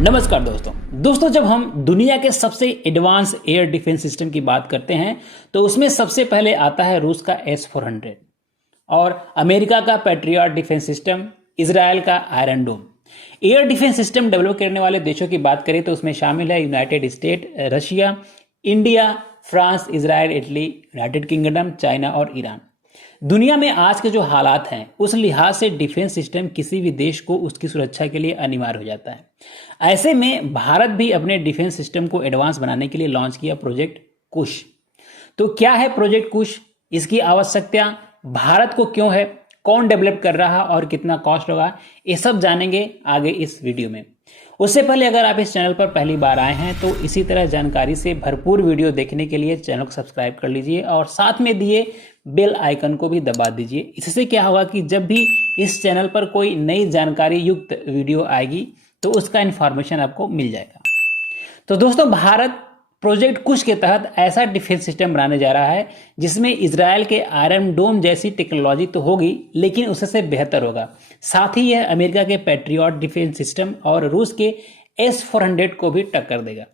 नमस्कार दोस्तों जब हम दुनिया के सबसे एडवांस एयर डिफेंस सिस्टम की बात करते हैं तो उसमें सबसे पहले आता है रूस का S-400 और अमेरिका का पैट्रियट डिफेंस सिस्टम, इजराइल का आयरन डोम। एयर डिफेंस सिस्टम डेवलप करने वाले देशों की बात करें तो उसमें शामिल है United state, Russia, India, France, Israel, Italy, United kingdom, China और ईरान। दुनिया में आज के जो हालात हैं उस लिहाज से डिफेंस सिस्टम किसी भी देश को उसकी सुरक्षा के लिए अनिवार्य हो जाता है। ऐसे में भारत भी अपने डिफेंस सिस्टम को एडवांस बनाने के लिए लॉन्च किया प्रोजेक्ट कुश। तो क्या है प्रोजेक्ट कुश, इसकी आवश्यकता भारत को क्यों है, कौन डेवलप कर रहा और कितना कॉस्ट होगा, ये सब जानेंगे आगे इस वीडियो में। उससे पहले अगर आप इस चैनल पर पहली बार आए हैं तो इसी तरह जानकारी से भरपूर वीडियो देखने के लिए चैनल को सब्सक्राइब कर लीजिए और साथ में दिए बेल आइकन को भी दबा दीजिए। इससे क्या होगा कि जब भी इस चैनल पर कोई नई जानकारी युक्त वीडियो आएगी तो उसका इन्फॉर्मेशन आपको मिल जाएगा। तो दोस्तों, भारत प्रोजेक्ट कुश के तहत ऐसा डिफेंस सिस्टम बनाने जा रहा है जिसमें इजराइल के आयरन डोम जैसी टेक्नोलॉजी तो होगी लेकिन उससे बेहतर होगा। साथ ही यह अमेरिका के पैट्रियट डिफेंस सिस्टम और रूस के S-400 को भी टक्कर देगा।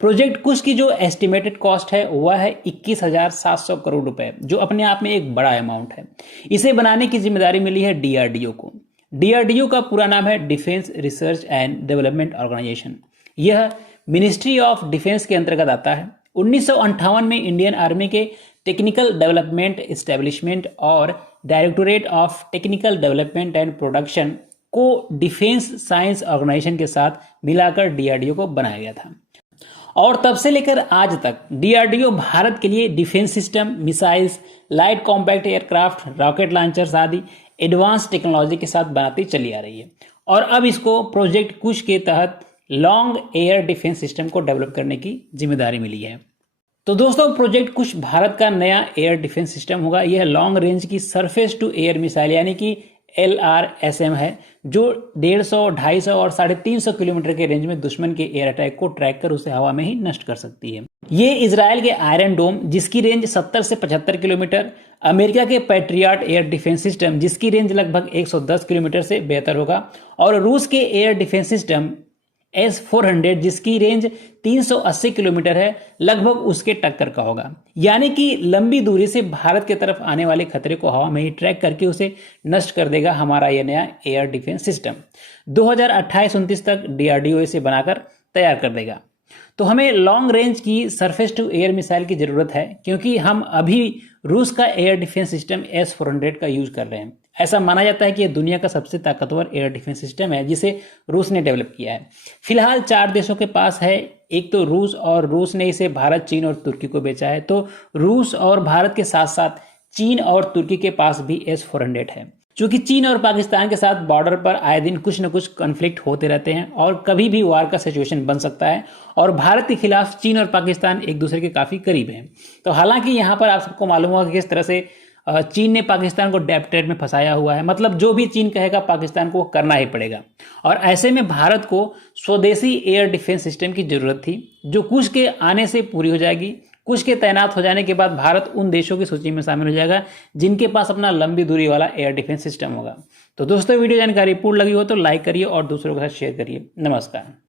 प्रोजेक्ट कुश की जो एस्टिमेटेड कॉस्ट है वह है 21,700 करोड़ रुपए, जो अपने आप में एक बड़ा अमाउंट है। इसे बनाने की जिम्मेदारी मिली है DRDO को। DRDO का पूरा नाम है defence research and development organisation. यह मिनिस्ट्री ऑफ डिफेंस के अंतर्गत आता है। 1958 में इंडियन आर्मी के टेक्निकल डेवलपमेंट एस्टेब्लिशमेंट और directorate of technical development and production को डिफेंस साइंस ऑर्गेनाइजेशन के साथ मिलाकर DRDO को बनाया गया था और तब से लेकर आज तक DRDO भारत के लिए defence system, missiles, light compact aircraft, rocket launchers आदि एडवांस टेक्नोलॉजी के साथ बनाती चली आ रही है और अब इसको प्रोजेक्ट कुश के तहत लॉन्ग एयर डिफेंस सिस्टम को डेवलप करने की जिम्मेदारी मिली है। तो दोस्तों, प्रोजेक्ट कुश भारत का नया एयर डिफेंस सिस्टम होगा। यह लॉन्ग रेंज की सरफेस टू एयर मिसाइल यानी कि LRSM है, जो 150, 250 और 350 किलोमीटर के रेंज में दुश्मन के एयर अटैक को ट्रैक कर उसे हवा में ही नष्ट कर सकती है। ये इजराइल के आयरन डोम जिसकी रेंज 70 से 75 किलोमीटर, अमेरिका के पैट्रियट एयर डिफेंस सिस्टम जिसकी रेंज लगभग 110 किलोमीटर से बेहतर होगा और रूस के एयर डिफेंस सिस्टम S-400 जिसकी रेंज 380 किलोमीटर है, लगभग उसके टक्कर का होगा। यानी कि लंबी दूरी से भारत की तरफ आने वाले खतरे को हवा में ही ट्रैक करके उसे नष्ट कर देगा हमारा यह नया एयर डिफेंस सिस्टम। 2028-29 तक DRDO इसे बनाकर तैयार कर देगा। तो हमें लॉन्ग रेंज की सरफेस टू एयर मिसाइल की जरूरत है क्योंकि हम अभी रूस का एयर डिफेंस सिस्टम S-400 का यूज कर रहे हैं। ऐसा माना जाता है कि यह दुनिया का सबसे ताकतवर एयर डिफेंस सिस्टम है जिसे रूस ने डेवलप किया है। फिलहाल 4 देशों के पास है, एक तो रूस, और रूस ने इसे भारत, चीन और तुर्की को बेचा है। तो रूस और भारत के साथ साथ चीन और तुर्की के पास भी S-400 है। चूंकि चीन और पाकिस्तान के साथ बॉर्डर पर आए दिन कुछ न कुछ कॉन्फ्लिक्ट होते रहते हैं और कभी भी वार का सिचुएशन बन सकता है और भारत के खिलाफ चीन और पाकिस्तान एक दूसरे के काफी करीब हैं। तो हालांकि यहाँ पर आप सबको मालूम होगा कि किस तरह से चीन ने पाकिस्तान को डेट ट्रेड में फंसाया हुआ है। मतलब जो भी चीन कहेगा पाकिस्तान को करना ही पड़ेगा और ऐसे में भारत को स्वदेशी एयर डिफेंस सिस्टम की जरूरत थी जो कुश के आने से पूरी हो जाएगी। कुश के तैनात हो जाने के बाद भारत उन देशों की सूची में शामिल हो जाएगा जिनके पास अपना लंबी दूरी वाला एयर डिफेंस सिस्टम होगा। तो दोस्तों, वीडियो जानकारी पूर्ण लगी हो तो लाइक करिए और दूसरों के साथ शेयर करिए। नमस्कार।